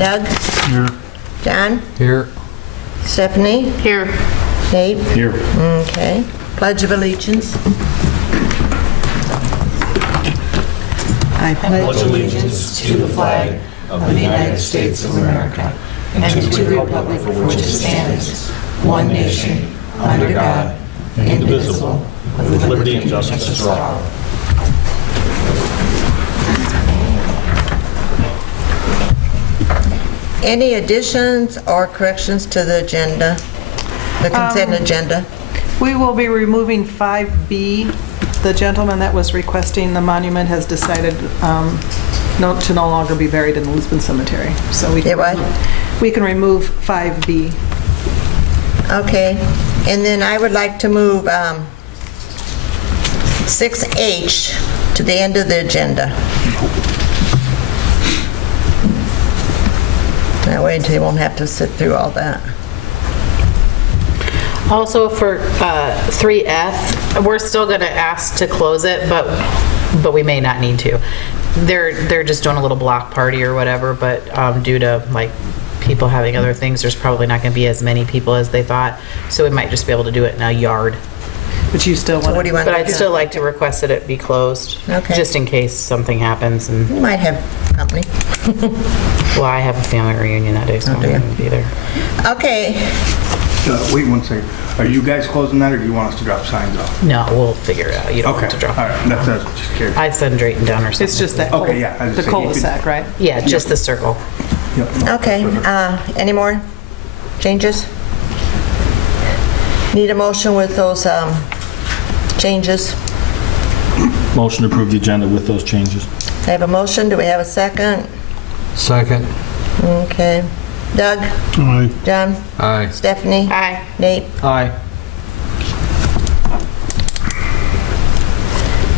Doug? Here. John? Here. Stephanie? Here. Nate? Here. Okay. Pledge of Allegiance. I pledge allegiance to the flag of the United States of America and to the republic for which it stands, one nation, under God, indivisible, with liberty and justice for all. Any additions or corrections to the agenda, the consent agenda? We will be removing 5B. The gentleman that was requesting the monument has decided to no longer be buried in the Lisbon Cemetery. So we can remove 5B. Okay, and then I would like to move 6H to the end of the agenda. That way they won't have to sit through all that. Also for 3F, we're still going to ask to close it, but we may not need to. They're just doing a little block party or whatever, but due to like people having other things, there's probably not going to be as many people as they thought. So we might just be able to do it in a yard. But you still want what do you want But to I'd do? still like to request that it be closed, Okay. just in case something happens. And You might have company. well, I have a family reunion that day, so I'm do you? going to be there. Okay, Wait one second. Are you guys closing that, or do you want us to drop signs off? No, we'll figure it out. You don't Okay. have to drop. All right. That's just curious. I'd send Drayton down or something. It's just that Okay, yeah, I was the saying you cul-de-sac, right? Yeah, just the circle. Yep. okay. Any more changes? Need a motion with those changes? Motion to approve the agenda with those changes. I have a motion. Do we have a second? Second. Okay. Doug? Aye. John? Aye. Stephanie? Aye. Nate? Aye.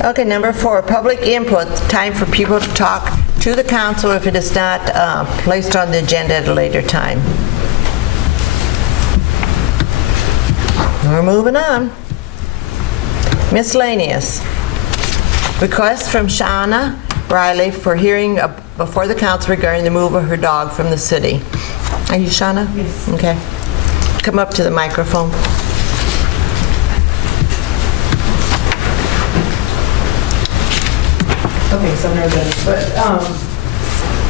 Okay, number 4, public input. Time for people to talk to the council if it is not placed on the agenda at a later time. We're moving on. Miscellaneous. Request from Shawna Reilly for hearing before the council regarding the move of her dog from the city. Are you Shawna? Yes. Okay. Come up to the microphone. Okay, so nervous, but,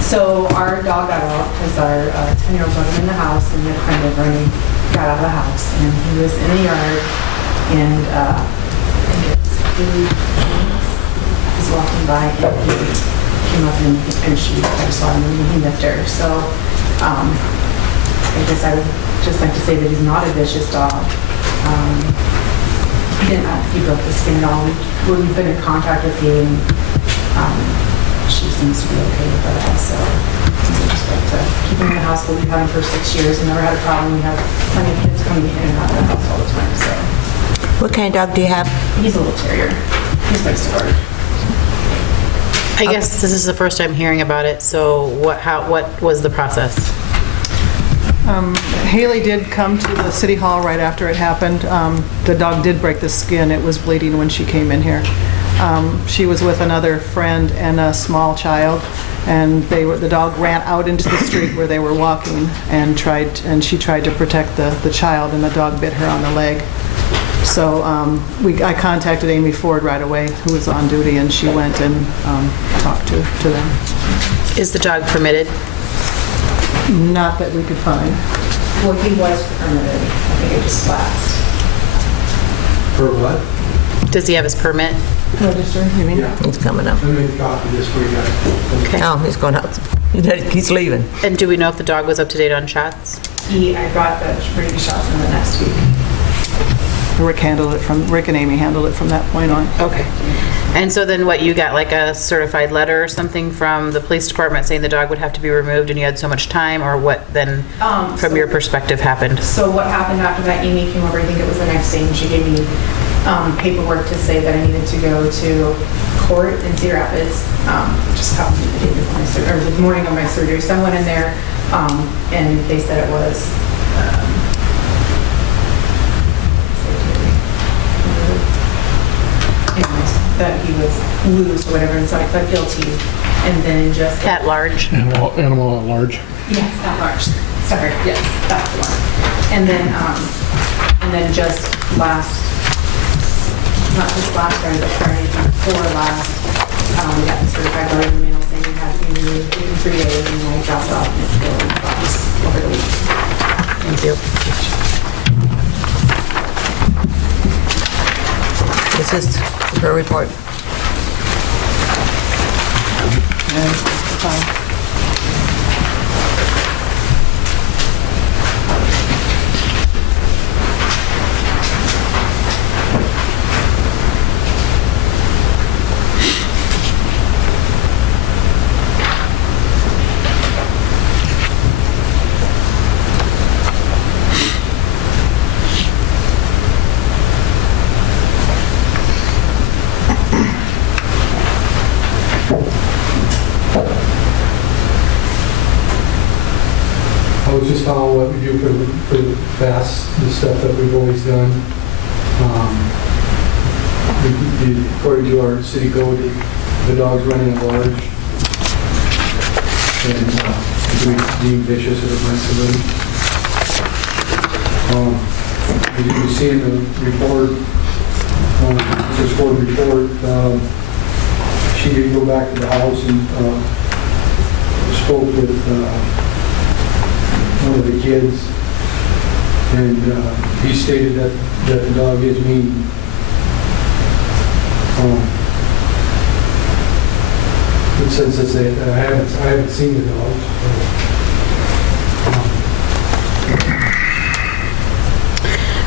so our dog got out because our 10-year-old got him in the house and the crime Vernon got out of the house and he was in the yard and I think it's 3 weeks. He's walking by and he came up and she, I just saw him and he nipped her. So I guess I would just like to say that he's not a vicious dog. He broke the skin at all. We've been in contact with you and she seems to be okay with that, so we just like to keep him in the house. We've had him for 6 years and never had a problem. We have plenty of kids coming in and out of the house all the time, so. What kind of dog do you have? He's a little terrier. He's nice to guard. I guess this is the first time hearing about it, so what was the process? Haley did come to the city hall right after it happened. The dog did break the skin. It was bleeding when she came in here. She was with another friend and a small child, and the dog ran out into the street where they were walking and she tried to protect the child, and the dog bit her on the leg. So I contacted Amy Ford right away, who was on duty, and she went and talked to them. Is the dog permitted? Not that we could find. Well, he was permitted. I think it just lapsed. For what? Does he have his permit? Register, you mean? Yeah. He's coming up. Let me copy this for you guys. Okay. Oh, he's going out. He's leaving. And do we know if the dog was up to date on shots? I brought the breeding shots in the next week. Rick and Amy handled it from that point on. Okay. And so then what, you got like a certified letter or something from the police department saying the dog would have to be removed and you had so much time, or what then from your perspective happened? So what happened after that, Amy came over, I think it was the next day, and she gave me paperwork to say that I needed to go to court in Cedar Rapids, just happened to be the day before my surgery, or the morning of my surgery. So I went in there, and they said it was, anyways, that he was loose or whatever, and so I pled guilty. and then just. At large. Animal at large. Yes, at large. Sorry, yes, that's the one. And then just last, not this last Friday, but Friday before last, we got the certified letter in the mail saying we had to be removed in 3 days, and I dropped it off in its building box over the week. Thank you. This is her report. I was just following what we do for the past, the stuff that we've always done. According to our city code, the dog's running at large and being vicious or aggressive. You see in the report, this Ford report, she did go back to the house and spoke with one of the kids, and he stated that the dog is mean. But since I haven't seen the dog.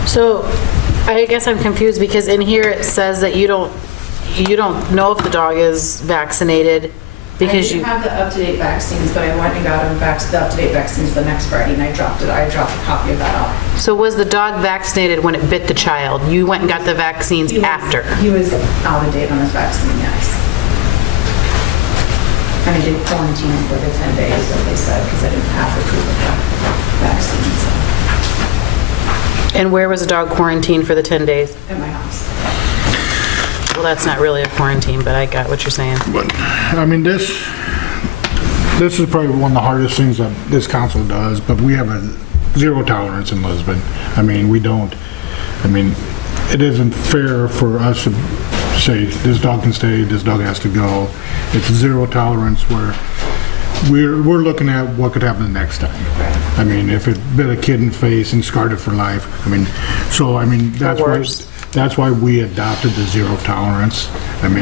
So I guess I'm confused because in here it says that you don't know if the dog is vaccinated because I didn't have the up-to-date vaccines, but I went and got him the up-to-date vaccines the next Friday, and I dropped a copy of that off. So was the dog vaccinated when it bit the child? You went and got the vaccines after? He was out of date on his vaccine, yes. And I did quarantine him for the 10 days, as they said, because I didn't have the proof of the vaccine, so, And where was the dog quarantined for the 10 days? at my house. Well, that's not really a quarantine, but I got what you're saying. But, I mean, this is probably one of the hardest things that this council does, but we have a zero tolerance in Lisbon. I mean, it isn't fair for us to say, this dog can stay, this dog has to go. It's zero tolerance where we're looking at what could happen the next time. I mean, if it bit a kid in the face and scarred it for life, that's why we adopted the zero tolerance. Like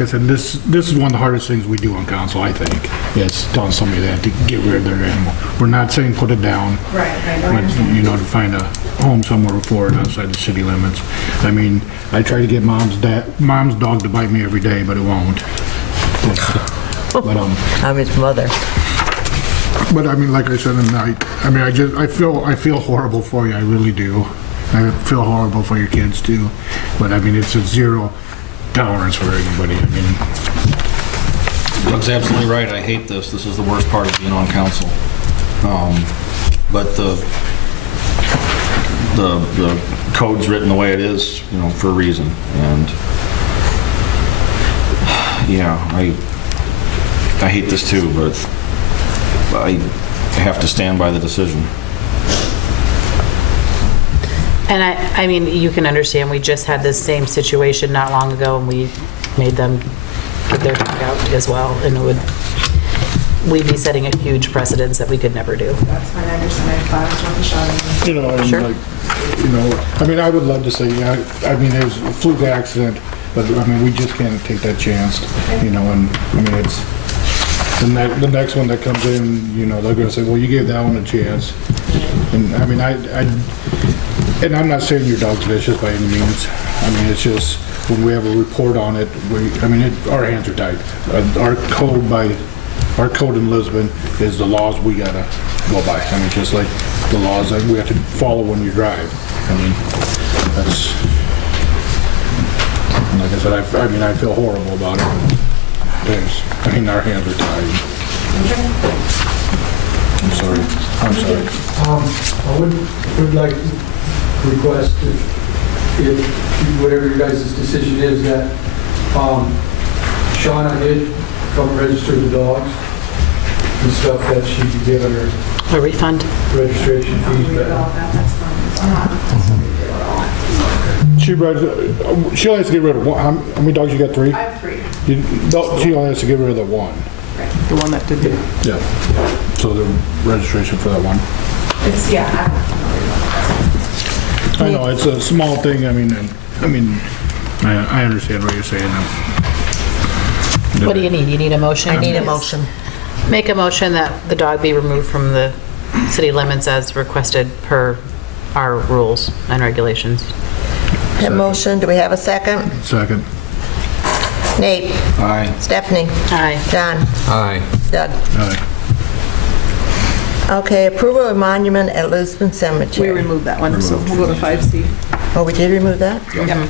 I said, this is one of the hardest things we do on council, I think, is telling somebody that to get rid of their animal. We're not saying put it down. Right, But, to find a home somewhere for it outside the city limits. I mean, I try to get mom's dog to bite me every day, but it won't. I'm his mother. But I mean, like I said, I feel horrible for you. I really do. I feel horrible for your kids too. But I mean, it's a zero tolerance for everybody. I mean, Doug's absolutely right. I hate this. This is the worst part of being on council. But the code's written the way it is, for a reason. And yeah, I hate this too, but I have to stand by the decision. And I mean, you can understand, we just had this same situation not long ago, and we made them put their dog out as well, and we'd be setting a huge precedence that we could never do. That's fine, I understand. I thought I was worth a shot. Sure. I would love to say, it was a fluke accident, but we just can't take that chance, it's the next one that comes in, they're gonna say, well, you gave that one a chance. And and I'm not saying your dog's vicious by any means. It's just when we have a report on it, our hands are tied. Our code in Lisbon is the laws we gotta go by. Just like the laws that we have to follow when you drive. That's, like I said, I feel horrible about it. Our hands are tied. I'm sorry. I would like to request if whatever your guys' decision is, that Shawna did come register the dogs and stuff that she could get her A refund? registration fees back. That's fine. She only has to get rid of one. How many dogs you got? 3? I have 3. No, she only has to get rid of the one. The one that did. Yeah. So the registration for that one. It's, yeah, I know, it's a small thing. I understand what you're saying. What do you need? You need a motion? I need a motion. Make a motion that the dog be removed from the city limits as requested per our rules and regulations. That motion, do we have a second? Second. Nate? Aye. Stephanie? Aye. John? Aye. Doug? Aye. Okay, approval of monument at Lisbon We Cemetery. removed that one, so we'll go to 5C. Oh, we did remove that? Yep.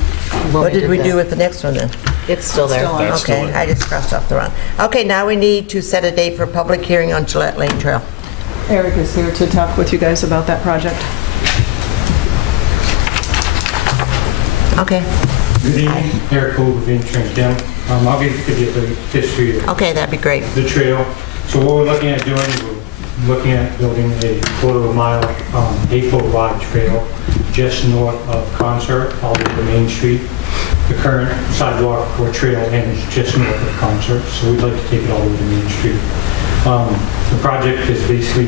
What did we do with the next one then? It's still there. Still on. Okay, I just crossed off the wrong. Okay, now we need to set a date for public hearing on Gillette Lane Trail. Eric is here to talk with you guys about that project. Okay, Good evening, Eric Cole with Insurance Gym. I'll give you the history of okay, that'd be great. the trail. So what we're looking at doing is we're looking at building a quarter-of-a-mile, 8-foot wide trail just north of Concert, all the way to Main Street. The current sidewalk or trail ends just north of Concert, so we'd like to take it all the way to Main Street. The project is basically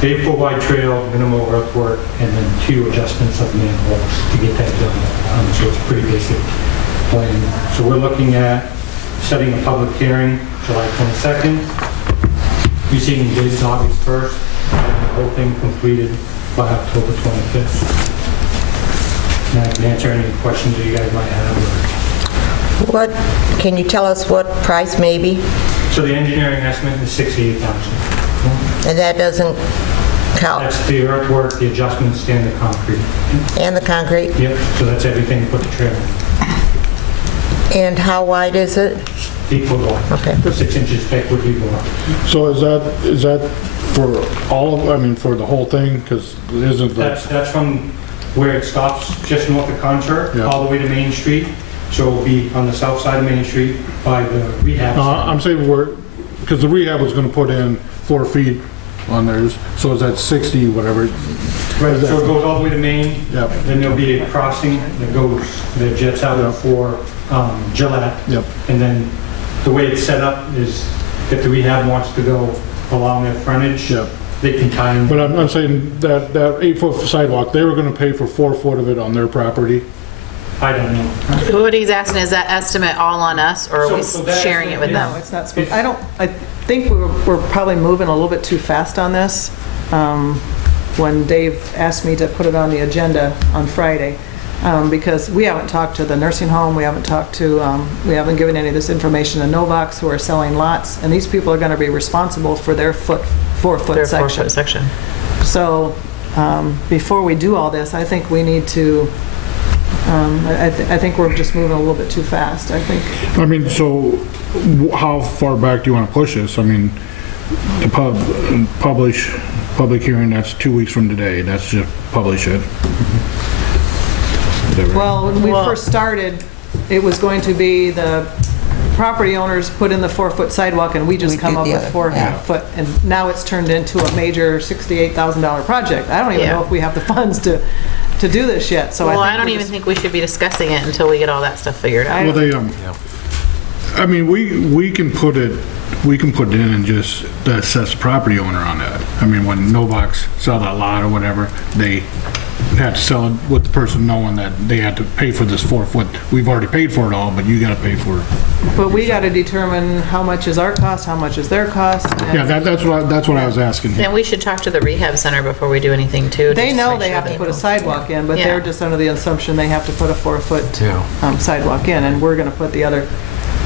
8-foot wide trail, minimal earthwork, and then 2 adjustments of manholes to get that done. So it's a pretty basic plan. So we're looking at setting a public hearing July 22nd, receiving bids August 1st, and the whole thing completed by October 25th. And I can answer any questions that you guys might have. What, can you tell us what price maybe? So the engineering estimate is $68,000. And that doesn't count, That's the earthwork, the adjustments, and the concrete. and the concrete? Yep, so that's everything to put the trail in. And how wide is it? 8 foot wide. Okay. 6 inches thick would be more. So is that for all of, for the whole thing? Because it isn't the, That's from where it stops, just north of Concert, Yeah. all the way to Main Street. So it'll be on the south side of Main Street by the rehab. I'm saying because the rehab was going to put in 4 feet on theirs, so is that 60, whatever? Right, so it goes all the way to Main. Yep. Then there'll be a crossing that jets out for Gillette. Yep. And then the way it's set up is if the rehab wants to go along their frontage, Yep. they can tie in. But I'm saying that 8-foot sidewalk, they were going to pay for 4 foot of it on their property. I don't know. What he's asking, is that estimate all on us, or are we So that sharing it with estimate, them? No, it's not, I think we're probably moving a little bit too fast on this. When Dave asked me to put it on the agenda on Friday, because we haven't talked to the nursing home, we haven't given any of this information to Novaks who are selling lots, and these people are going to be responsible for their 4-foot Their section. 4-foot section. So before we do all this, I think we need to, I think we're just moving a little bit too fast, I think. So how far back do you want to push this? The public hearing, that's 2 weeks from today. That's just publish it. Is that right? Well, when we first started, it was going to be the property owners put in the 4-foot sidewalk and we just We come did up the with other, 4 yeah. foot. And now it's turned into a major $68,000 project. I don't even Yeah. know if we have the funds to do this yet, so Well, I I think don't we're even just- think we should be discussing it until we get all that stuff figured out. Well, we can put it in and just assess the property owner on that. When Novaks sell that lot or whatever, they have to sell it with the person knowing that they had to pay for this 4 foot. We've already paid for it all, but you got to pay for it. But we got to determine how much is our cost, how much is their cost. and Yeah, that's what I was asking. Then we should talk to the rehab center before we do anything too. They just know make they sure have to they put a know. sidewalk in, but Yeah. they're just under the assumption they have to put a 4-foot sidewalk in, and we're going to put the other.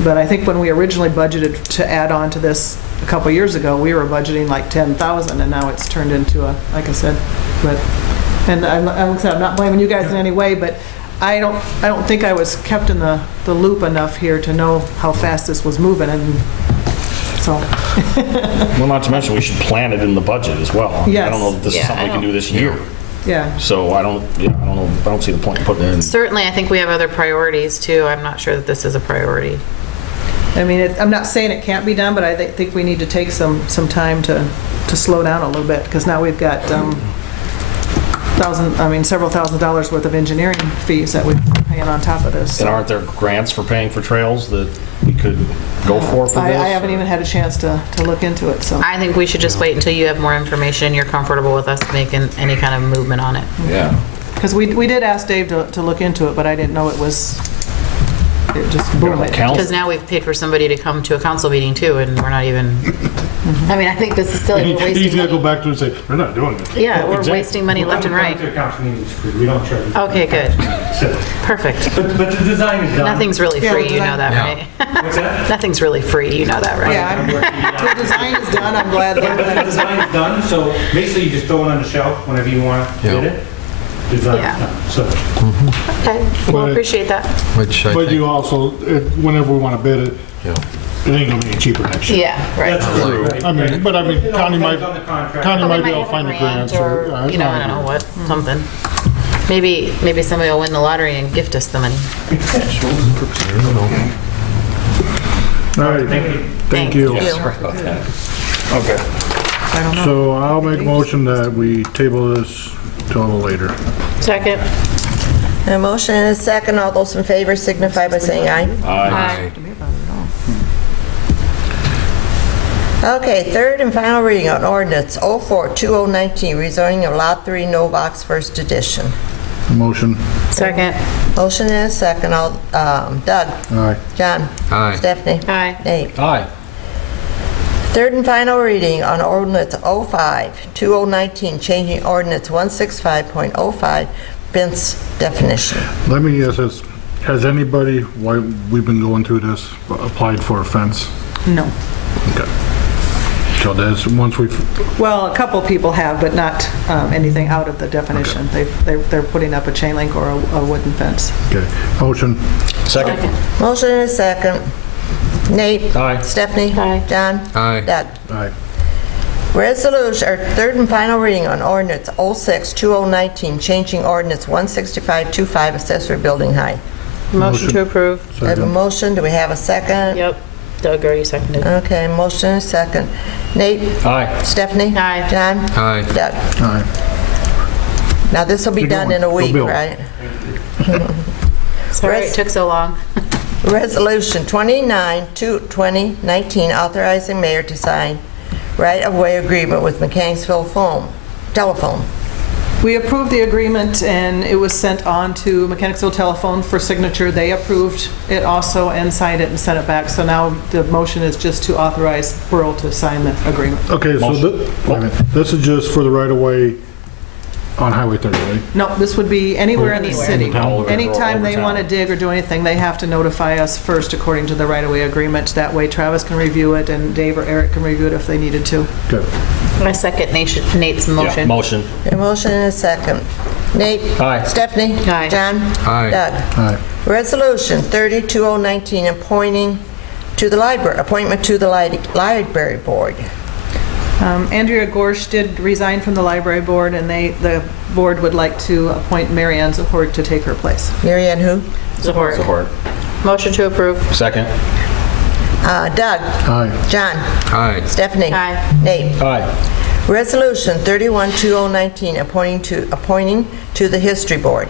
But I think when we originally budgeted to add on to this a couple years ago, we were budgeting like 10,000, and now it's turned into a, like I said, and I'm not blaming you guys in any way, but I don't think I was kept in the loop enough here to know how fast this was moving, and so. Well, not to mention, we should plan it in the budget as well. Yes. I don't know if this is Yeah, something I we can don't- do this year. Yeah. So I don't know, I don't see the point in putting it in. Certainly, I think we have other priorities too. I'm not sure that this is a priority. I mean, I'm not saying it can't be done, but I think we need to take some time to slow down a little bit, because now we've got several $1,000s worth of engineering fees that we're paying on top of this. And aren't there grants for paying for trails that we could go for this? I haven't even had a chance to look into it, so. I think we should just wait until you have more information and you're comfortable with us making any kind of movement on it. Yeah. Because we did ask Dave to look into it, but I didn't know it just boom. Because now we've paid for somebody to come to a council meeting too, and we're not even, I mean, I think this is silly. We're He's wasting gonna go money. back to it and say, we're not doing this. Yeah, we're wasting money left and right. Coming to a council meeting is free, we don't charge you. Okay, good. So, Perfect. But the design is done. Nothing's really Yeah, free, the you know design- that, right? What's that? Nothing's really free, you know that, right? Yeah, the design is done, I'm glad But the that. design is done, so basically you just throw it on the shelf whenever you want to bid it. Design Yeah. is done, so. Okay, well, But- appreciate that. Which I But think, you also, whenever we wanna bid it, yeah. it ain't gonna be cheaper next year. Yeah, right. That's true. I mean, but I mean, It all Connie might, depends on the contract. Connie Well, might they be able have to find a grant grant, or, so. you know, I don't know what, something. Maybe somebody will win the lottery and gift us the money. All right, thank you. Okay. I don't know. So I'll make a motion that we table this till later. Second. A motion and a second. All those in favor signify by saying aye. Aye. Okay, third and final reading on ordinance 04-2019, rezoning of Lot 3, Novak's first edition. Motion. Second. Motion and a second. All, Doug? Aye. John? Aye. Stephanie? Aye. Nate? Aye. Third and final reading on ordinance 05-2019, changing ordinance 165.05, fence definition. Let me ask this, has anybody, while we've been going through this, applied for a fence? No. Okay. So there's, once we've, Well, a couple people have, but not anything out of the definition. They're putting up a chain link or a wooden fence. okay, motion. Second. Motion and a second. Nate? Aye. Stephanie? Aye. John? Aye. Doug? Aye. Resolution, or third and final reading on ordinance 06-2019, changing ordinance 165.25, accessory building height. Motion to approve. We have a Second. motion, do we have a second? Yep. Doug already seconded. Okay, motion and a second. Nate? Aye. Stephanie? Aye. John? Aye. Doug? Aye. Now, this will be Good done going. in a Go week, Bill. right? Sorry it took so long. Resolution 29-2019, authorizing mayor to sign right-of-way agreement with Mechanicsville Telephone. We approved the agreement, and it was sent on to Mechanicsville Telephone for signature. They approved it also and signed it and sent it back. So now the motion is just to authorize Borough to sign the agreement. Okay, so this is just for the right of way on Highway 30, right? No, this would be anywhere in the city. Anytime. Anytime they Over want to town. dig or do anything, they have to notify us first according to the right-of-way agreement. That way Travis can review it and Dave or Eric can review it if they needed to. Good. I second Nate's Yeah, motion. motion. A motion and a second. Nate? Aye. Stephanie? Aye. John? Aye. Doug? Aye. Resolution 30-2019, appointment to the library board. Andrea Gorsh did resign from the library board, and the board would like to appoint Mary Ann Zahort to take her place. Mary Ann who? Support. Support. Motion to approve. Second. Doug? Aye. John? Aye. Stephanie? Aye. Nate? Aye. Resolution 31-2019, appointing to the history board.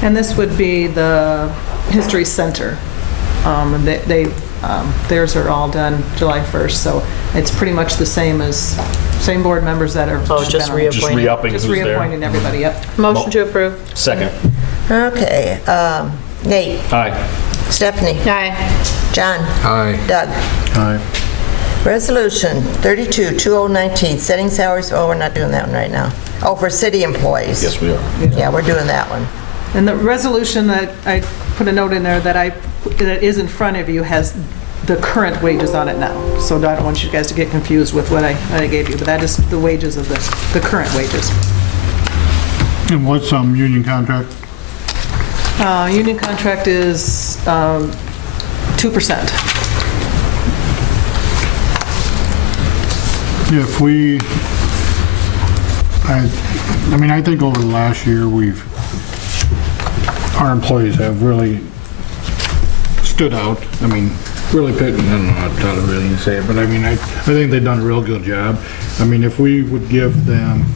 And this would be the History Center. Theirs are all done July 1st, so it's pretty much the same board members that are. Oh, just been on it. Just reappointing. re-upping Just who's there. reappointing everybody, yep. Motion to approve. Second. Okay, Nate? Aye. Stephanie? Aye. John? Aye. Doug? Aye. Resolution 32-2019, setting salaries, oh, we're not doing that one right now. Oh, for city employees. Yes, we are. Yeah, we're doing that one. And the resolution that I put a note in there that is in front of you has the current wages on it now. So I don't want you guys to get confused with what I gave you, but that is the wages of the current wages. And what's union contract? Union contract is 2%. If we, I think over the last year, our employees have really stood out. I mean, really I don't know how to really say it, but I mean, I think they've done a real good job. I mean, if we would give them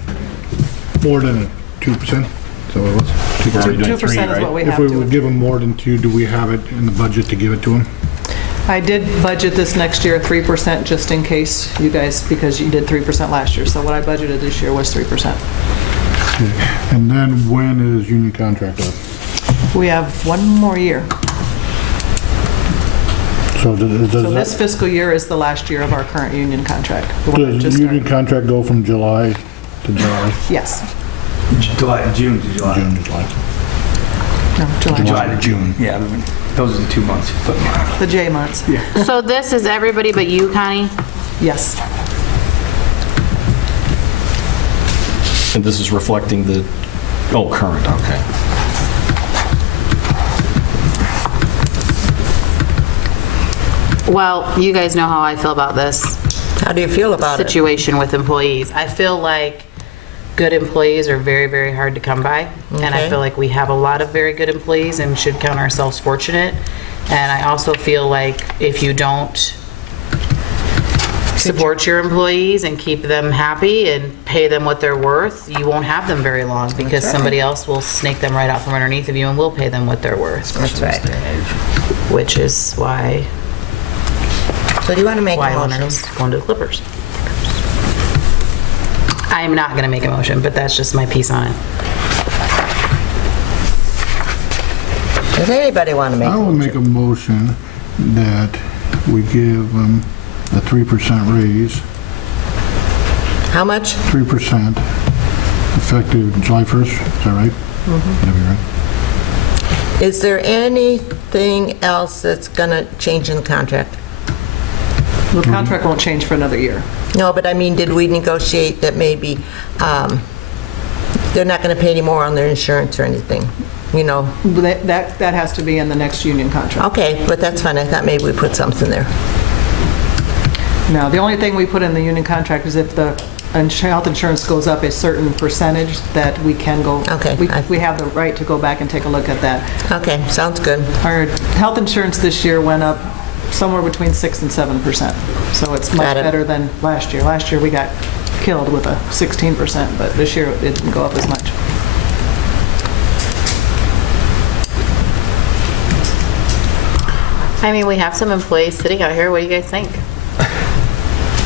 more than 2%, so it was. 2% is what we If have we to. would give them more than 2, do we have it in the budget to give it to them? I did budget this next year 3% just in case you guys, because you did 3% last year. So what I budgeted this year was 3%. And then when is union contract up? We have one more year. So does So this that, fiscal year is the last year of our current union contract. the one that does just the union started. contract go from July to July? Yes. June to July. June to July. No, July. July to June, yeah, those are the 2 months. The J months. So this is everybody but you, Connie? Yes. And this is reflecting the, oh, current, okay. Well, you guys know how I feel about this How do you feel about it? situation with employees. I feel like good employees are very, very hard to come by. And I Okay. feel like we have a lot of very good employees and should count ourselves fortunate. And I also feel like if you don't support your employees and keep them happy and pay them what they're worth, you won't have them very long because somebody else will snake them right out from underneath of you and will pay them what they're worth. That's right. Which is why So do you want to make a motion? Leonard's going to the Clippers. I'm not going to make a motion, but that's just my piece on it. Does anybody want to make I a will motion? make a motion that we give them a 3% raise, How much? 3%, effective July 1st, is that right? That'd be right. Is there anything else that's going to change in the contract? The contract won't change for another year. No, but I mean, did we negotiate that maybe they're not going to pay any more on their insurance or anything? You know? That has to be in the next union contract. Okay, but that's fine. I thought maybe we put something there. No, the only thing we put in the union contract is if the health insurance goes up a certain percentage, that we can go. Okay. We have the right to go back and take a look at that. Okay, sounds good. Our health insurance this year went up somewhere between 6 and 7%. So it's much Got it. better than last year. Last year, we got killed with a 16%, but this year it didn't go up as much. I mean, we have some employees sitting out here. What do you guys think?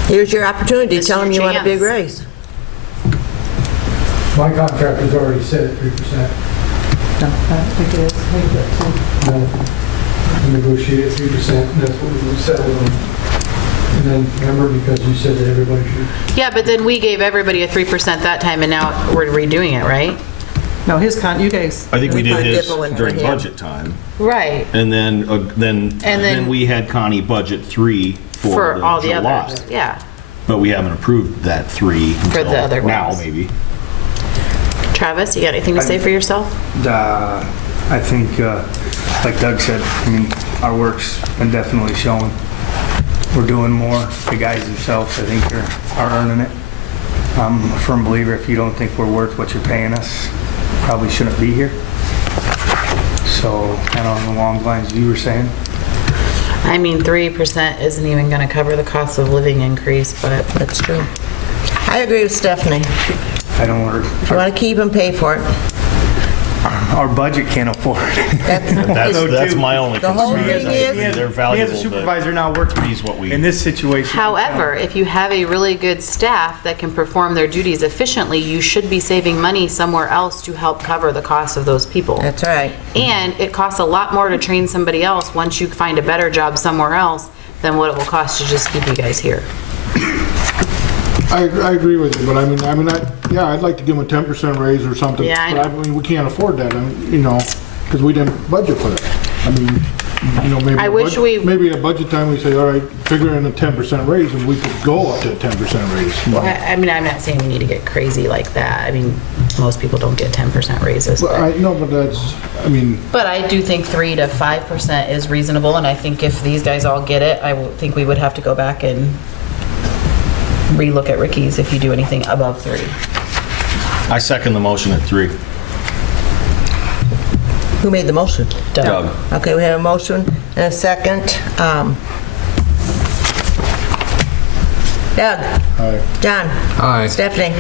Here's your opportunity. This is Tell them your you want a big chance. raise. My contract is already set at 3%. No, I think it is. I think it's No, we negotiated 3%, and that's what we settled on. And then, remember, because you said that everybody should, Yeah, but then we gave everybody a 3% that time, and now we're redoing it, right? No, you guys. I think we did Find his different one for during him. budget time. Right. And then we had Connie budget 3 For all the July. others, yeah. But we haven't approved that 3 For the until other now, ones. maybe. Travis, you got anything to say for yourself? I think, like Doug said, I mean, our work's been definitely showing. We're doing more. The guys themselves, I think, are earning it. I'm a firm believer, if you don't think we're worth what you're paying us, probably shouldn't be here. So, kind of on the long lines you were saying. I mean, 3% isn't even going to cover the cost of living increase, but That's true. I agree with Stephanie. I don't want If you want to keep them, pay for it. our budget can't afford it. That's my only The whole concern. thing is- They're He has valuable. a but supervisor now working He's what we. in this situation. however, if you have a really good staff that can perform their duties efficiently, you should be saving money somewhere else to help cover the cost of those people. That's right. And it costs a lot more to train somebody else once you find a better job somewhere else than what it will cost to just keep you guys here. I agree with you, but I'd like to give them a 10% raise or something. Yeah, I But know. mean, we can't afford that, because we didn't budget for that. I mean, maybe. I wish Maybe at budget time, we say, all right, figure in a 10% raise, and we could go up to a 10% raise. I mean, I'm not saying we need to get crazy like that. I mean, most people don't get 10% raises. Well, I know, but that's, But I do think 3 to 5% is reasonable, and I think if these guys all get it, I think we would have to go back and relook at Ricky's if you do anything above 3. I second the motion at 3. Who made the motion? Doug. Okay, we have a motion and a second. Doug? Aye. John? Aye. Stephanie?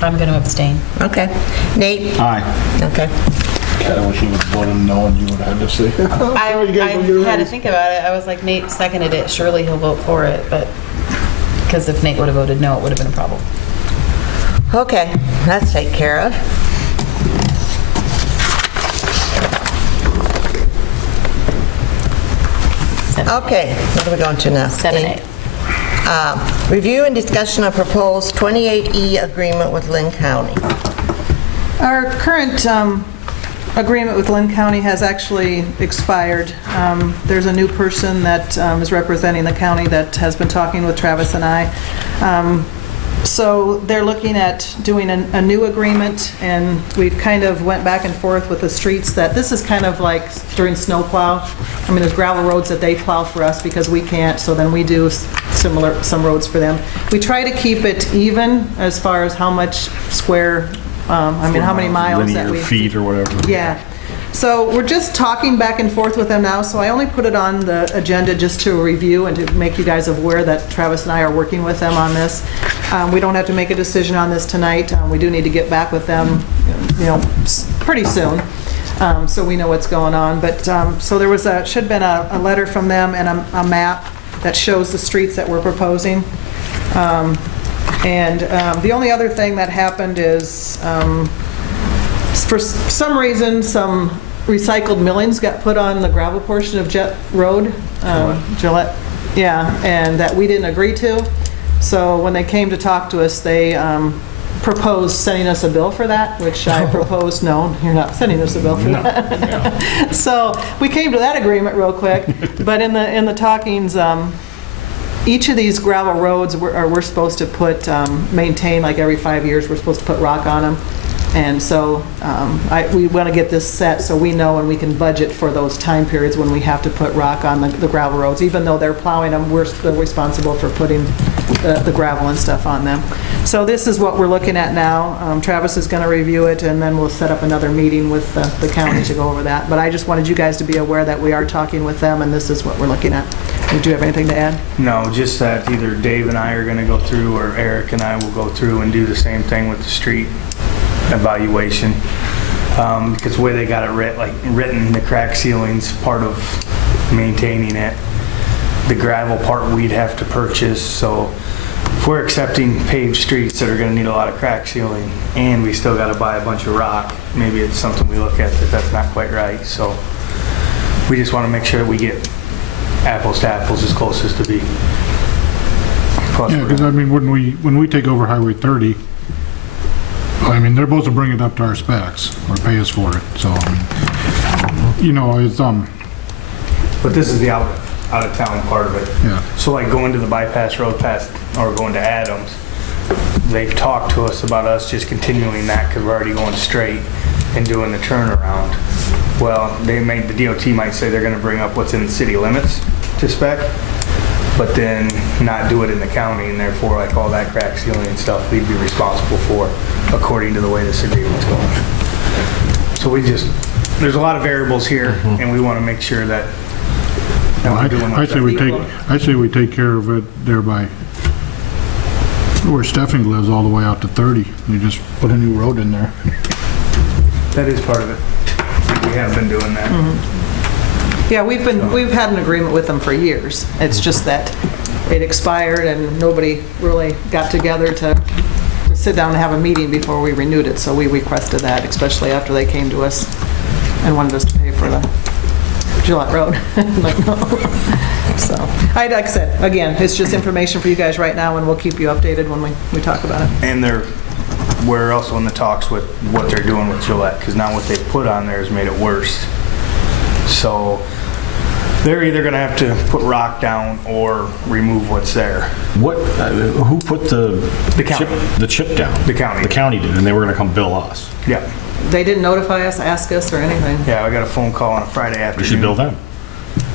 I'm going to abstain. Okay. Nate? Aye. Okay. God, I wish you would have voted no and you would have had to say. I had to think about it. I was like, Nate seconded it. Surely he'll vote for it, but because if Nate would have voted no, it would have been a problem. Okay, that's taken care of. Okay, what are we going to now? 7A. Review and discussion of proposed 28E agreement with Linn County. Our current agreement with Linn County has actually expired. There's a new person that is representing the county that has been talking with Travis and I. So they're looking at doing a new agreement, and we've kind of went back and forth with the streets that this is kind of like during snow plow. I mean, there's gravel roads that they plow for us because we can't, so then we do some roads for them. We try to keep it even as far as how much square, how many miles that we... Linear feet or whatever. Yeah. So we're just talking back and forth with them now, so I only put it on the agenda just to review and to make you guys aware that Travis and I are working with them on this. We don't have to make a decision on this tonight. We do need to get back with them, pretty soon, so we know what's going on. But, so there was should have been a letter from them and a map that shows the streets that we're proposing. And the only other thing that happened is, for some reason, some recycled millings got put on the gravel portion of Jet Road. Gillette. Yeah, and that we didn't agree to. So when they came to talk to us, they proposed sending us a bill for that, which I proposed, no, you're not sending us a bill for that. So we came to that agreement real quick. But in the talkings, each of these gravel roads, we're supposed to put, maintain like every 5 years, we're supposed to put rock on them. And so we want to get this set so we know and we can budget for those time periods when we have to put rock on the gravel roads. Even though they're plowing them, we're still responsible for putting the gravel and stuff on them. So this is what we're looking at now. Travis is going to review it, and then we'll set up another meeting with the county to go over that. But I just wanted you guys to be aware that we are talking with them, and this is what we're looking at. Do you have anything to add? No, just that either Dave and I are going to go through, or Eric and I will go through and do the same thing with the street evaluation, because the way they got it written, the crack sealing's part of maintaining it. The gravel part we'd have to purchase. So if we're accepting paved streets that are going to need a lot of crack sealing, and we still got to buy a bunch of rock, maybe it's something we look at that's not quite right. So we just want to make sure that we get apples to apples as close as to be. Yeah, because I mean, when we take over Highway 30, I mean, they're supposed to bring it up to our specs or pay us for it. So, I mean, it's But this is the out of town part of it. Yeah. So like going to the bypass road past, or going to Adams, they've talked to us about us just continuing that because we're already going straight and doing the turnaround. Well, the DOT might say they're going to bring up what's in the city limits to spec, but then not do it in the county, and therefore like all that crack sealing and stuff we'd be responsible for according to the way this agreement's going. So there's a lot of variables here, and we want to make sure that we're doing I say we take care of it there by where Stephanie lives, all the way out to 30. You just put a new road in there. That is part of it. We have been doing that. Yeah, we've had an agreement with them for years. It's just that it expired and nobody really got together to sit down and have a meeting before we renewed it. So we requested that, especially after they came to us and wanted us to pay for the Gillette Road. Like, no. So, like I said, again, it's just information for you guys right now, and we'll keep you updated when we talk about it. And we're also in the talks with what they're doing with Gillette, because now what they've put on there has made it worse. So they're either going to have to put rock down or remove what's there. Who put the county. chip down? The county. The county did, and they were going to come bill us. Yeah. They didn't notify us, ask us, or anything. Yeah, I got a phone call on a Friday afternoon. We should bill them.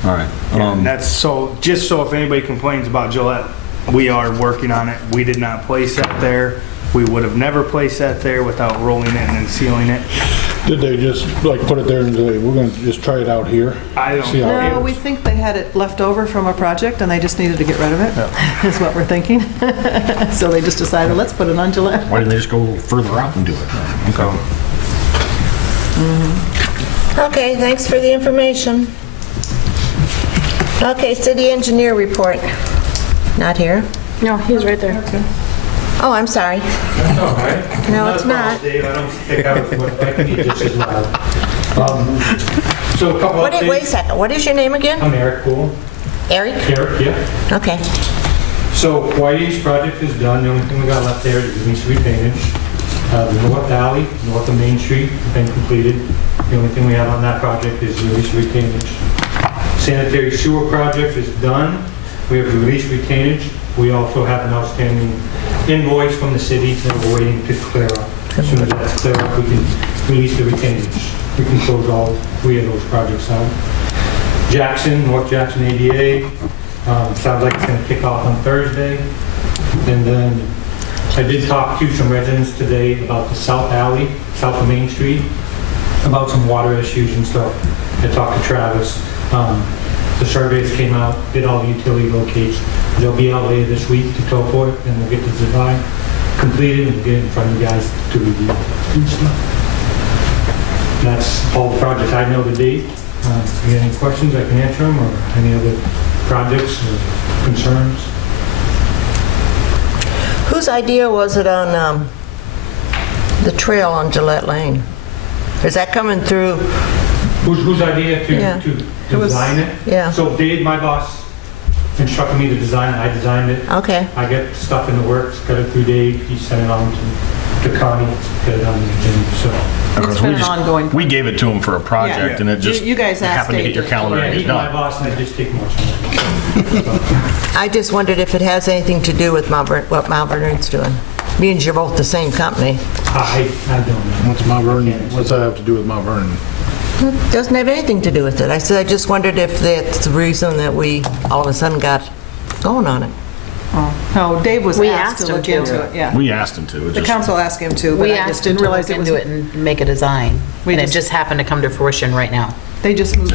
All right. Yeah, and that's just so if anybody complains about Gillette, we are working on it. We did not place that there. We would have never placed that there without rolling it and then sealing it. Did they just like put it there and say, we're gonna just try it out here? I don't See how it No, we works? think they had it left over from a project and they just needed to get rid of it, is what we're thinking. So they just decided, let's put it on Gillette. Why didn't they just go further out and do it? Okay. Okay, thanks for the information. Okay, city engineer report. Not here? No, he's right there. Oh, I'm sorry. That's all right. No, it's not. Dave, I don't think I was expecting you just as loud. So a couple Wait a updates. second, what is your name again? I'm Eric Poole. Eric? Eric, yeah. Okay. So Whitey's project is done. The only thing we got left there is the East repaintage. The North Alley, north of Main Street, has been completed. The only thing we have on that project is the release retainage. Sanitary sewer project is done. We have release retainage. We also have an outstanding invoice from the city that we're waiting to clear up. As soon as that's clear up, we can release the retainage. We can close all 3 of those projects out. Jackson, North Jackson ADA, sounds like it's going to kick off on Thursday. And then I did talk to some residents today about the South Alley, south of Main Street, about some water issues and stuff. I talked to Travis. The surveys came out, did all the utility locates. They'll be out later this week to tow for it, and we'll get the design completed and get it in front of you guys to review and stuff. That's all the projects I know to date. If you have any questions, I can answer them, or any other projects or concerns. Whose idea was it on the trail on Gillette Lane? Is that coming through? Whose idea Yeah. to It was- design it? Yeah. So Dave, my boss, instructed me to design it. I designed it. Okay. I get stuff in the works, got it through Dave. He sent it on to Connie, got it on the agenda, so. Of course, been we an just- ongoing We gave it to him for a project, Yeah. and it just You guys asked happened to hit Dave your to- calendar Yeah, and he's get my done. boss, and I just take much more. I just wondered if it has anything to do with what Mount Vernon's doing. Means you're both the same company. I don't know. What's Mount Vernon, what's that have to do with Mount Vernon? Doesn't have anything to do with it. I said, I just wondered if that's the reason that we all of a sudden got going on it. No, Dave was We asked asked to him look to. into it, yeah. We asked him to. It The just- council asked him to, but We I just asked him didn't to realize look it was, into it and make a design, We and it just- just happened to come to fruition right now. they just moved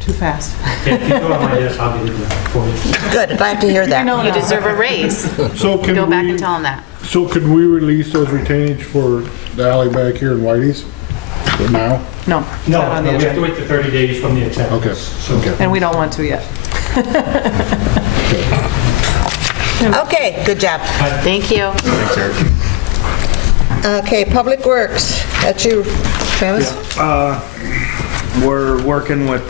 too fast. Yeah, if you go on my desk, I'll get it done for you. Good, glad to hear that. know You now. deserve a raise. So can Go back we- and tell him that. So could we release those retainage for the alley back here in Whitey's now? No, it's No, not on the no, we have to agenda. wait the 30 days from the acceptance. Okay, So- okay. And we don't want to yet. Okay, good job. Thank you. Thanks, Eric. Okay, Public Works, that's you, Travis? We're working with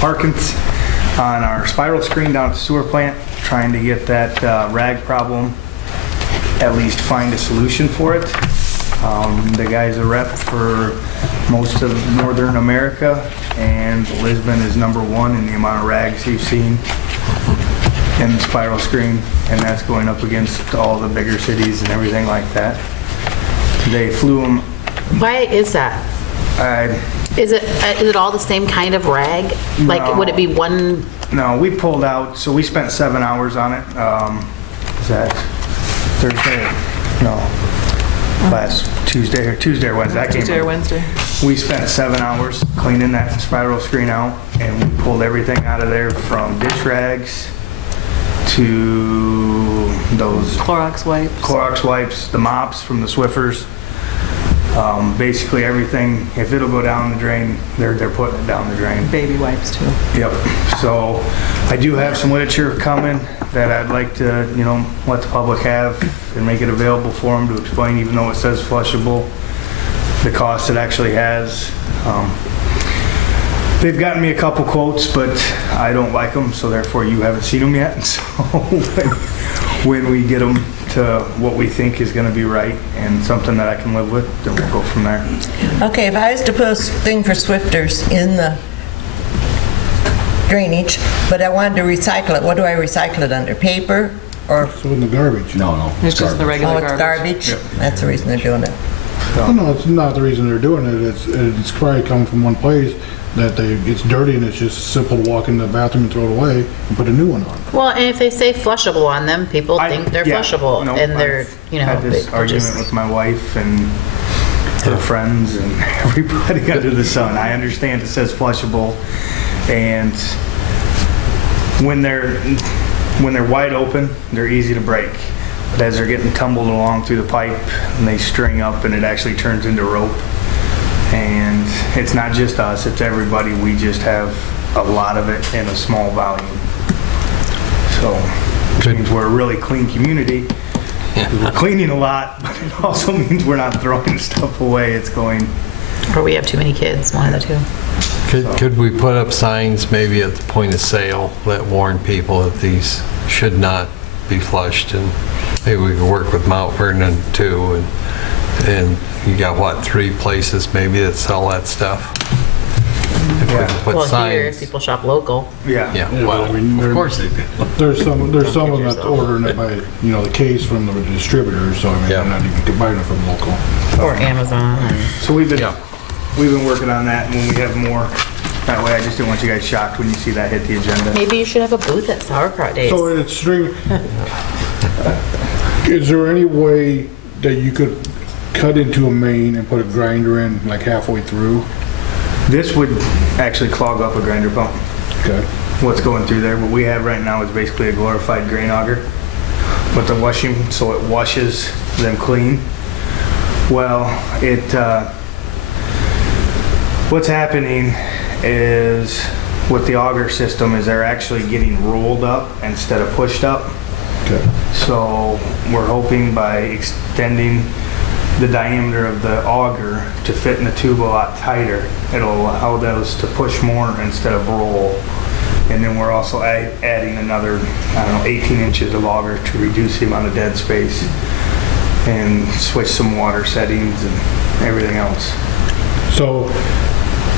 Parkins on our spiral screen down at the sewer plant, trying to get that rag problem, at least find a solution for it. The guy's a rep for most of Northern America, and Lisbon is #1 in the amount of rags he's seen in the spiral screen, and that's going up against all the bigger cities and everything like that. They flew him, Why is that? Is it all the same kind of rag? Like, would it be one? no, we pulled out, so we spent 7 hours on it. Is that Thursday? No, last Tuesday or Wednesday. That came Tuesday or out. Wednesday. We spent 7 hours cleaning that spiral screen out, and we pulled everything out of there from dish rags to those Clorox wipes. Clorox wipes, the mops from the Swiffers. Basically everything, if it'll go down the drain, they're putting it down the drain. Baby wipes too. Yep. So I do have some literature coming that I'd like to, let the public have and make it available for them to explain, even though it says flushable, the cost it actually has. They've gotten me a couple quotes, but I don't like them, so therefore you haven't seen them yet. So when we get them to what we think is going to be right and something that I can live with, then we'll go from there. Okay, if I was to put a thing for Swifters in the drainage, but I wanted to recycle it, what do I recycle it under? Paper or, So in the garbage? No. It's just the oh, regular it's garbage. garbage? That's the reason they're doing it. Oh, no, it's not the reason they're doing it. It's probably coming from one place. that it's dirty and it's just simple to walk in the bathroom and throw it away and put a new one on. Well, and if they say flushable on them, people I- think they're yeah, flushable, no, and they're, I've you know, had this they're argument just- with my wife and her friends and everybody under the sun. I understand it says flushable, and when they're wide open, they're easy to break. But as they're getting tumbled along through the pipe, and they string up, and it actually turns into rope. And it's not just us, it's everybody. We just have a lot of it in a small volume. So, which means we're a really clean community. We're cleaning a lot, but it also means we're not throwing stuff away. It's going, Or we have too many kids, one of the two. Could we put up signs maybe at the point of sale that warn people that these should not be flushed? And maybe we could work with Mount Vernon too. And you got, what, 3 places maybe that sell that stuff? If we could put Well, here, signs. people shop local. yeah. Yeah, Yeah, well, I mean, of course they do. There's some of them that's ordering it by, the case from the distributor, so I mean, Yeah. they're not even buying it from local. Or Amazon. So we've been Yeah. working on that, and when we have more, that way I just didn't want you guys shocked when you see that hit the agenda. Maybe you should have a booth at Sauerkraut Days. So it's is there any way that you could cut into a main and put a grinder in like halfway through? This would actually clog up a grinder pump. Okay. What's going through there, what we have right now is basically a glorified grain auger with the washing, so it washes them clean. Well, what's happening is with the auger system is they're actually getting rolled up instead of pushed up. Okay. So we're hoping by extending the diameter of the auger to fit in the tube a lot tighter, it'll allow those to push more instead of roll. And then we're also adding another, 18 inches of auger to reduce the amount of dead space and switch some water settings and everything else. So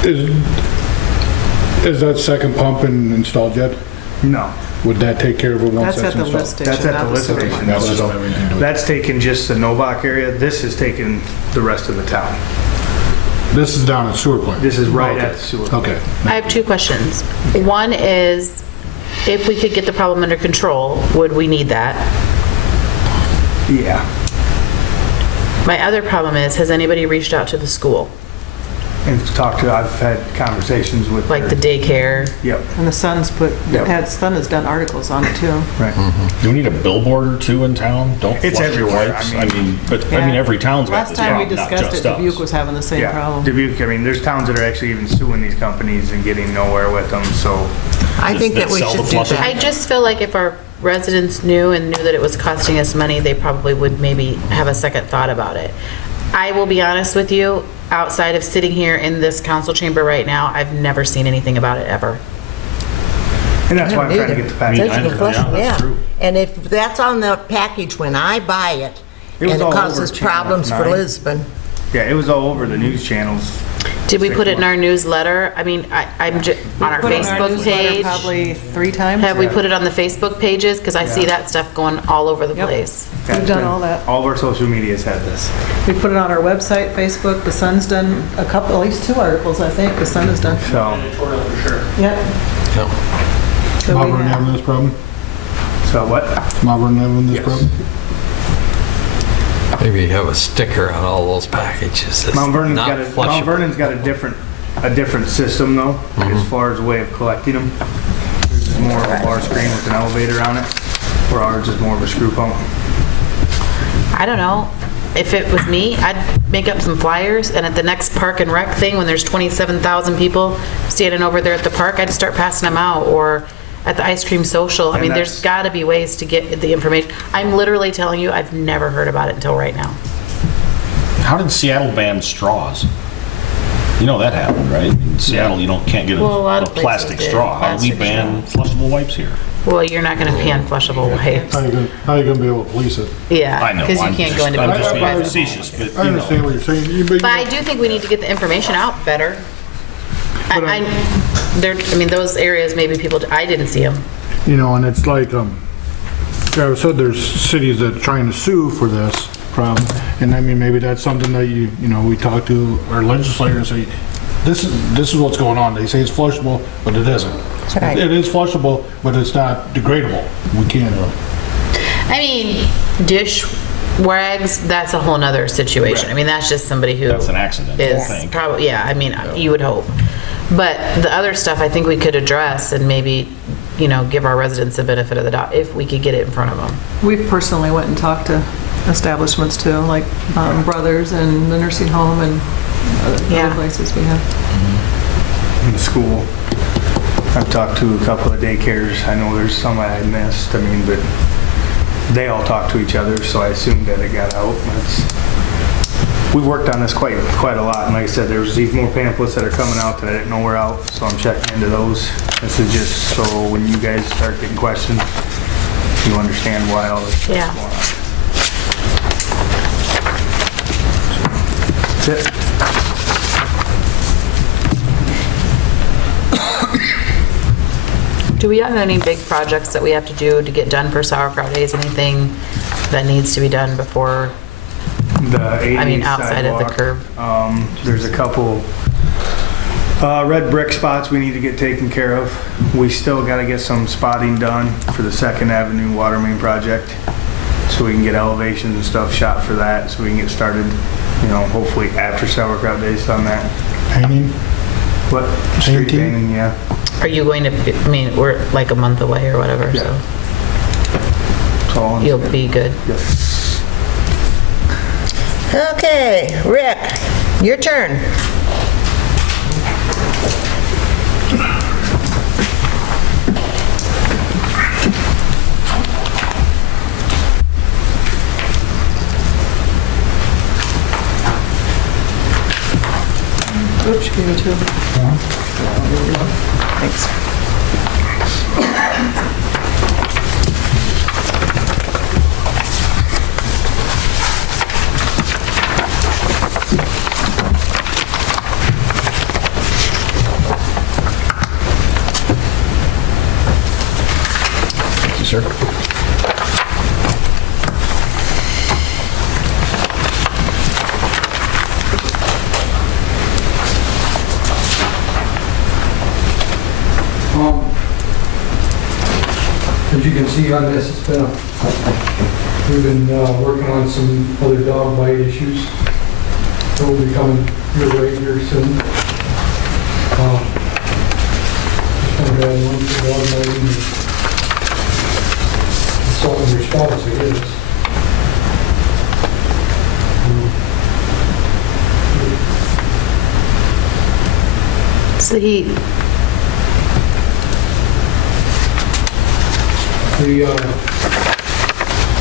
is that second pump installed yet? No, Would that take care of it once That's that's at the installed? lift station, that's at not the the lift sewer station. line. That's all everything to do with- That's taking just the Novak area. This is taking the rest of the town. This is down at sewer plant? This is right Okay. at the sewer. Okay. I have 2 questions. One is, if we could get the problem under control, would we need that? Yeah. My other problem is, has anybody reached out to the school? And I've had conversations with. Like the daycare? Yep. And the Sun's Yep. Sun has done articles on it too. Right. Do we need a billboard or two in town? Don't It's flush your everywhere. wipes. I mean, every town's got Last this time we problem, not discussed it, just us. Dubuque was having the same Yeah, problem. Dubuque, there's towns that are actually even suing these companies and getting nowhere with them, so. I think that we Sell the should do flusher. I that. just feel like if our residents knew and knew that it was costing us money, they probably would maybe have a second thought about it. I will be honest with you, outside of sitting here in this council chamber right now, I've never seen anything about it ever. And that's why I'm trying to get the package. Says you can flush it, that's yeah. true. And if that's on the package when I buy it, It was and it all causes over Channel problems for 9. Lisbon, Yeah, it was all over the news channels. Did we put it in our newsletter? I mean, I'm just, on our Put it in our Facebook newsletter page? Probably 3 times. Have we put it on the Facebook pages? Because I see Yeah. that stuff going all over the Yep. place. We've done all that. All of our social medias had this. We put it on our website, Facebook. The Sun's done a couple, at least 2 articles, I think. The Sun has done. So, Yep. Yeah. So Mount we Vernon have- having this problem? what? Mount Vernon having this Yes. problem? Maybe you have a sticker on all those packages. that's Mount Vernon's not got flushable. Mount Vernon's got a different system though, as far as the way of collecting them. This is more of a bar screen with an elevator on it, where ours is more of a screw pump. I don't know. If it was me, I'd make up some flyers, and at the next park and rec thing, when there's 27,000 people standing over there at the park, I'd start passing them out, or at the ice cream social. I And mean, that's- there's got to be ways to get the information. I'm literally telling you, I've never heard about it until right now. How did Seattle ban straws? You know that happened, right? In Seattle, you can't get Well, a lot a of places plastic did, straw. How do we plastic ban flushable wipes here? Well, you're not going to pan flushable wipes. How you gonna be able to police it? Yeah, I know, because you I'm can't just- go into I'm people's just being private. facetious, but I you understand know. what you're saying. But I do think we need to get the information out better. Those areas, maybe people, I didn't see them. And it's like, I said there's cities that are trying to sue for this problem, and I mean, maybe that's something that we talk to our legislators and say, this is what's going on. They say it's flushable, but it isn't. Right. It is flushable, but it's not degradable. We can't. I mean, dish wags, that's a whole nother situation. I mean, that's just somebody who That's an accident, I is think. probably, yeah, I mean, you would hope. But the other stuff I think we could address and maybe, you know, give our residents the benefit of the doubt if we could get it in front of them. We personally went and talked to establishments too, like Brothers and the nursing home and Yeah. other places we have. In the school. I've talked to a couple of daycares. I know there's some I missed. I mean, but they all talk to each other, so I assumed that it got out. We've worked on this quite a lot, and like I said, there's these more pamphlets that are coming out that I didn't know were out, so I'm checking into those. This is just so when you guys start getting questions, you understand why all this stuff's Yeah. going on. That's it. Do we have any big projects that we have to do to get done for Sauerkraut Days? Anything that needs to be done before? The 80 I mean, outside of the sidewalk, curb. There's a couple red brick spots we need to get taken care of. We still got to get some spotting done for the 2nd Avenue water main project, so we can get elevations and stuff shot for that, so we can get started, you know, hopefully after Sauerkraut Days on that. Painting? What? Street Painting? painting, yeah. Are you going to, I mean, we're like a month away or whatever, Yeah. That's all so I'm you'll saying. be good. Yep. Okay, Rick, your turn. Oops, give me two. Thanks. Thank you, sir. As you can see on this, it's been we've been working on some other dog bite issues. They'll be coming your way here soon. Just kind of got one for dog biting and consultant response, I guess. It's the heat. We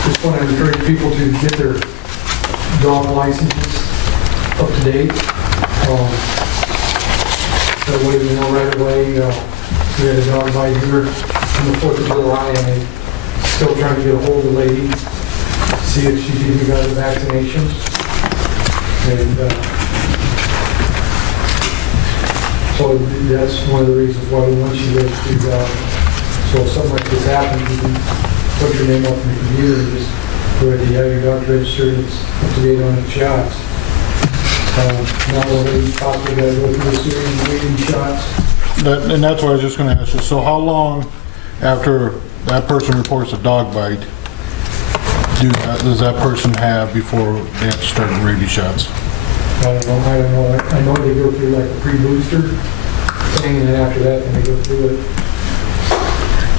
just want to encourage people to get their dog licenses up to date. That way we know right away, we had a dog bite here on the 4th of July, and I'm still trying to get a hold of the lady, see if she's even got the vaccinations. And so that's one of the reasons why we want you guys to so if something like this happens, you can put your name up in the computer and just go ahead and have your dog registered, it's up to date on its shots. Not only possibly got to go through a series of waiting shots. And that's what I was just gonna ask you. So how long after that person reports a dog bite does that person have before they have to start the rabies shots? I don't know. I know they go through like a pre-booster thing, and then after that, then they go through it.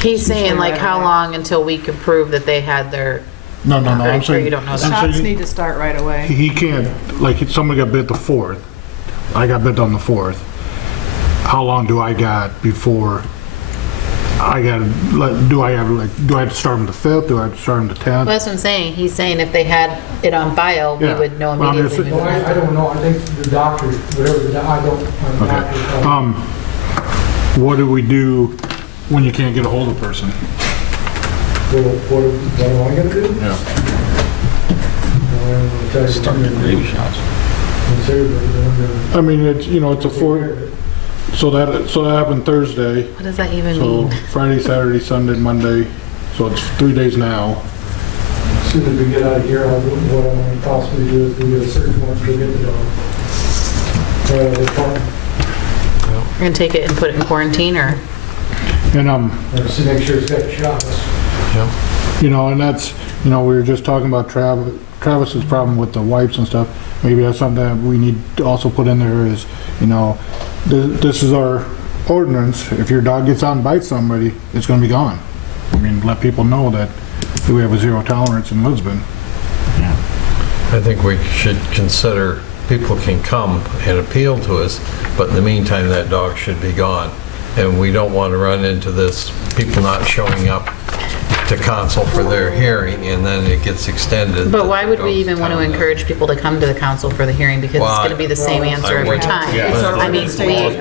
He's saying like how long until we can prove that they had their, No, I'm Or saying. you don't know that. I'm Shots saying need to start right away. He can't, like, if somebody got bit the 4th, I got bit on the 4th. How long do I got before I got, do I have to start on the 5th? Do I have to start on the 10th? well, that's what I'm saying. He's saying if they had it on file, we Yeah. would know Well, I'm immediately. just- we No, wouldn't I have to- don't know. I think the doctor, whatever the, I don't, I'm Okay. not. What do we do when you can't get a hold of a person? What am I gonna do? Yeah. Start getting rabies shots. I mean, it's, you know, it's a 4, so that happened Thursday. What does that even So mean? Friday, Saturday, Sunday, Monday, so it's 3 days now. As soon as we get out of here, what I'm going to possibly do is go get a search warrant to go get the dog. The We're gonna take it and put it in quarantine, or? And, Just to make sure it's got shots. you know, and that's, you know, we were just talking about Travis's problem with the wipes and stuff. Maybe that's something that we need to also put in there is, you know, this is our ordinance. If your dog gets out and bites somebody, it's gonna be gone. I mean, let people know that we have a zero tolerance in Lisbon. I think we should consider, people can come and appeal to us, but in the meantime, that dog should be gone. And we don't want to run into this, people not showing up to council for their hearing, and then it gets extended. But why would we even want to encourage people to come to the council for the hearing? Because it's going to be the same answer every time. Yeah. I mean,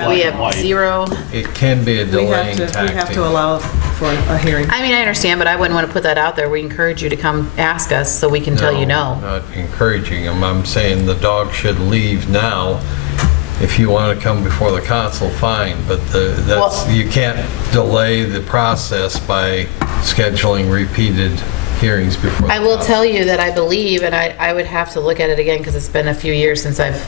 we have zero, It can be a We delaying have tactic. to allow for a hearing. I mean, I understand, but I wouldn't want to put that out there. We encourage you to come ask us so we can tell you no. Not encouraging them. I'm saying the dog should leave now. If you want to come before the council, fine, but you can't delay the process by scheduling repeated hearings before the I will council. tell you that I believe, and I would have to look at it again because it's been a few years since I've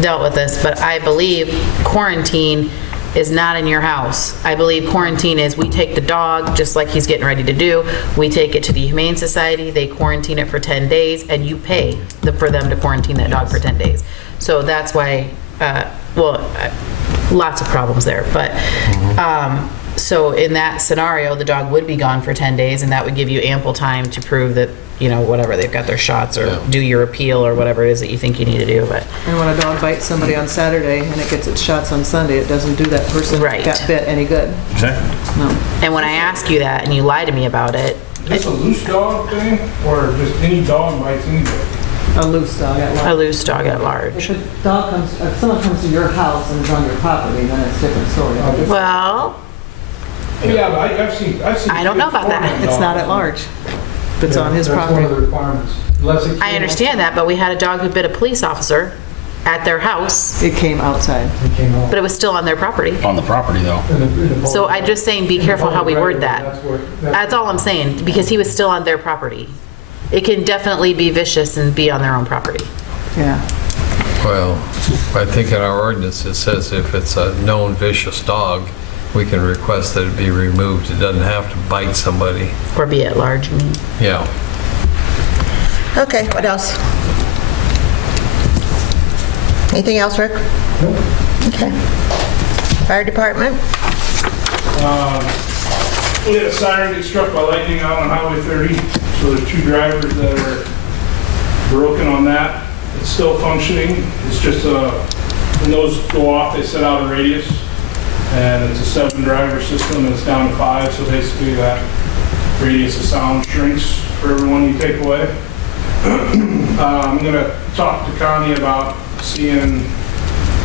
dealt with this, but I believe quarantine is not in your house. I believe quarantine is we take the dog, just like he's getting ready to do, we take it to the Humane Society, they quarantine it for 10 days, and you pay for them to quarantine that dog for 10 days. So that's why, lots of problems there, but, so in that scenario, the dog would be gone for 10 days, and that would give you ample time to prove that, you know, whatever, they've got their shots, or do your appeal, or whatever it is that you think you need to do, but. And when a dog bites somebody on Saturday and it gets its shots on Sunday, it doesn't do that person Right. that got bit any good. Exactly. No. And when I ask you that, and you lie to me about it, Is this a loose dog thing, or just any dog bites anybody? A loose dog at a large. loose dog at large. If someone comes to your house and is on your property, then it's a different story. Well, Yeah, but I've seen. I don't know about that. It's not at large. If it's on his That's one property. of the requirements. Unless it I understand that, but we had a dog who bit a police officer at their house, It came outside. came out. but it was still on their property. On the property, though. So I'm just saying, be careful how we word that. That's all I'm saying, because he was still on their property. It can definitely be vicious and be on their own property. Yeah. Well, I think in our ordinance, it says if it's a known vicious dog, we can request that it be removed. It doesn't have to bite somebody. Or be at large, I mean. Yeah. Okay, what else? Anything else, Rick? Okay. Fire department? We had a siren get struck by lightning out on Highway 30, so there's 2 drivers that are broken on that. It's still functioning. It's just when those go off, they set out a radius, and it's a 7-driver system, and it's down to 5, so basically that radius of sound shrinks for everyone you take away. I'm gonna talk to Connie about seeing,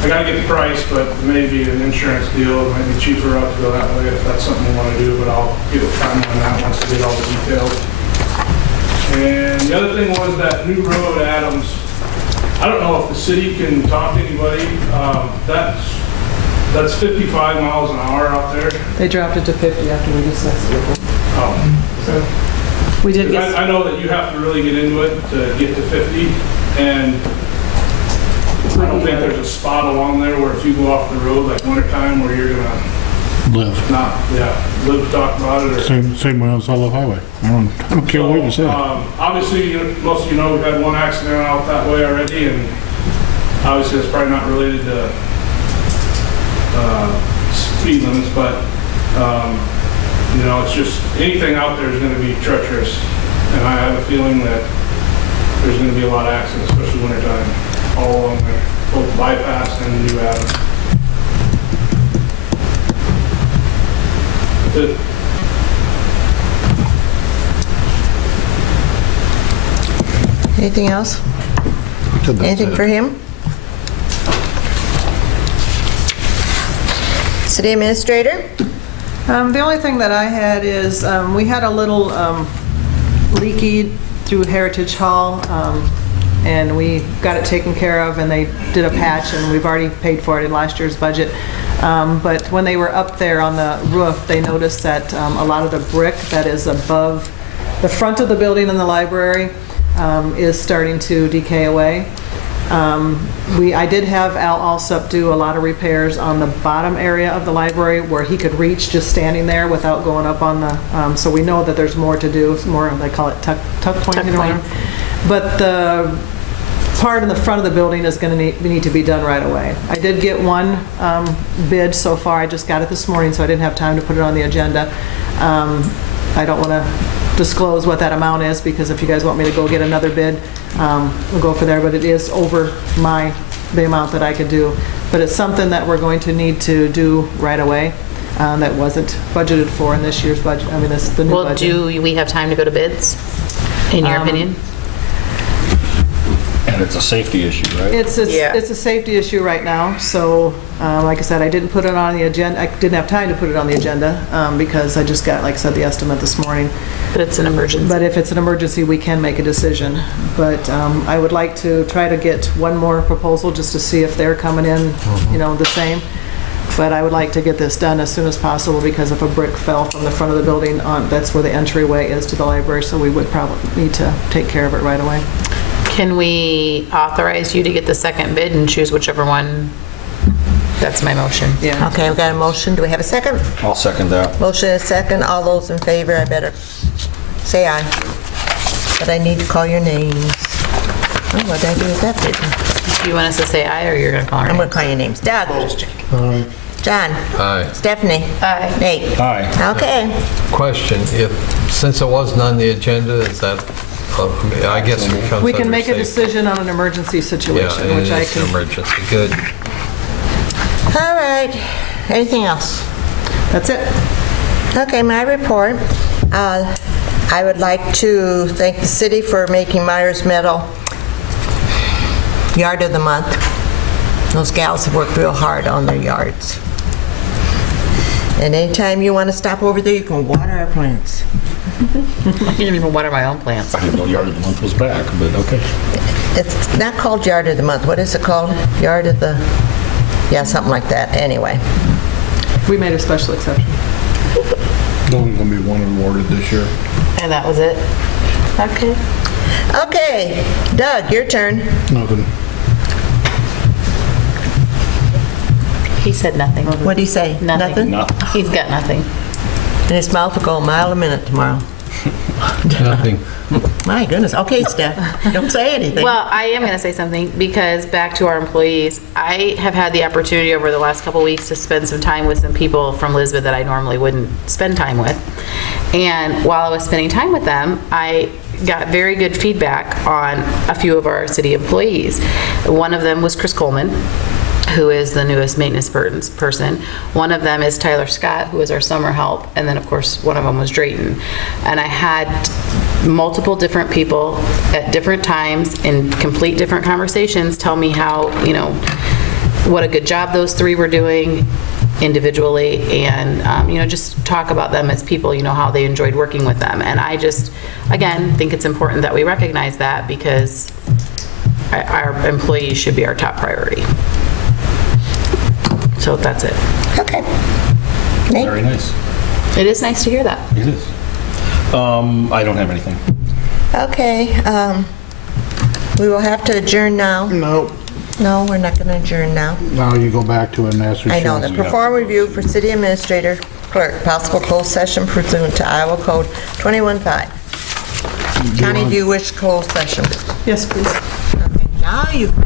I gotta get the price, but maybe an insurance deal, it might be cheaper route to go that way if that's something we wanna do, but I'll get with Connie on that once we get all the details. And the other thing was that new road, Adams, I don't know if the city can talk to anybody, that's 55 miles an hour out there. They dropped it to 50 after we discussed it with them. So We did get, I know that you have to really get into it to get to 50, and I don't think there's a spot along there where if you go off the road, like wintertime, where you're gonna Live. not, live to talk about it, or. Same way on Solo Highway. I don't care what you say. Obviously, most of you know we've had one accident out that way already, and obviously it's probably not related to speed limits, but it's just anything out there is going to be treacherous, and I have a feeling that there's going to be a lot of accidents, especially wintertime, all along there, both bypass and New Adams. That's it. Anything else? Anything for him? City administrator? the only thing that I had is, we had a little leaky through Heritage Hall, and we got it taken care of, and they did a patch, and we've already paid for it in last year's budget. But when they were up there on the roof, they noticed that a lot of the brick that is above the front of the building in the library is starting to decay away. I did have Al Alsup do a lot of repairs on the bottom area of the library where he could reach just standing there without going up on the, so we know that there's more to do, more, they call it tuck pointing or whatever. But the part in the front of the building is going to need to be done right away. I did get one bid so far. I just got it this morning, so I didn't have time to put it on the agenda. I don't want to disclose what that amount is, because if you guys want me to go get another bid, we'll go for there, but it is over the amount that I could do. But it's something that we're going to need to do right away. That wasn't budgeted for in this year's budget. I mean, this the new Well, budget. do we have time to go to bids, in your opinion? And it's a safety issue, right? It's a safety issue right now, so like I said, I didn't put it on the agenda. I didn't have time to put it on the agenda because I just got, like I said, the estimate this morning. But it's an emergency. But if it's an emergency, we can make a decision. But I would like to try to get one more proposal just to see if they're coming in, you know, the same. But I would like to get this done as soon as possible, because if a brick fell from the front of the building, that's where the entryway is to the library, so we would probably need to take care of it right away. Can we authorize you to get the second bid and choose whichever one? That's my motion. Yeah. Okay, we've got a motion. Do we have a second? I'll second that. Motion and a second. All those in favor, I better say aye. But I need to call your names. Oh, what did I do with that bid? Do you want us to say aye, or you're going to call her? I'm going to call your names. Doug? John? Aye. Stephanie? Aye. Nate? Aye. Okay. Question, since it wasn't on the agenda, is that, I guess it comes We can under make a safety. decision on an emergency Yeah, situation, and which I it's an can... emergency, good. All right. Anything else? That's it. Okay, my report. I would like to thank the city for making Myers Meadow Yard of the Month. Those gals have worked real hard on their yards. And anytime you want to stop over there, you can water our plants. I didn't even water my own plants. I didn't know Yard of the Month was back, but okay. It's not called Yard of the Month. What is it called? Yard of the... Yeah, something like that. Anyway. We made a special exception. There's only going to be one awarded this year. And that was it? Okay. Okay, Doug, your turn. Nothing. He said nothing. What'd he say? Nothing. Nothing. He's got nothing. And his mouth will go a mile a minute tomorrow. Nothing. My goodness. Okay, Steph, don't say anything. Well, I am going to say something, because back to our employees, I have had the opportunity over the last couple weeks to spend some time with some people from Lisbon that I normally wouldn't spend time with. And while I was spending time with them, I got very good feedback on a few of our city employees. One of them was Chris Coleman, who is the newest maintenance person. One of them is Tyler Scott, who is our summer help. And then, of course, one of them was Drayton. And I had multiple different people at different times in complete different conversations tell me how, you know, what a good job those three were doing individually, and, you know, just talk about them as people, you know, how they enjoyed working with them. And I just, again, think it's important that we recognize that, because our employees should be our top priority. So that's it. Okay. Nate? Very nice. It is nice to hear that. It is. I don't have anything. Okay, we will have to adjourn now. No. No, we're not going to adjourn now. Now you go back to it and ask your I know, the questions. perform review for city administrator clerk, possible closed session pursuant to Iowa Code 21.5. Connie, do you wish closed session? Yes, please. Okay, now you can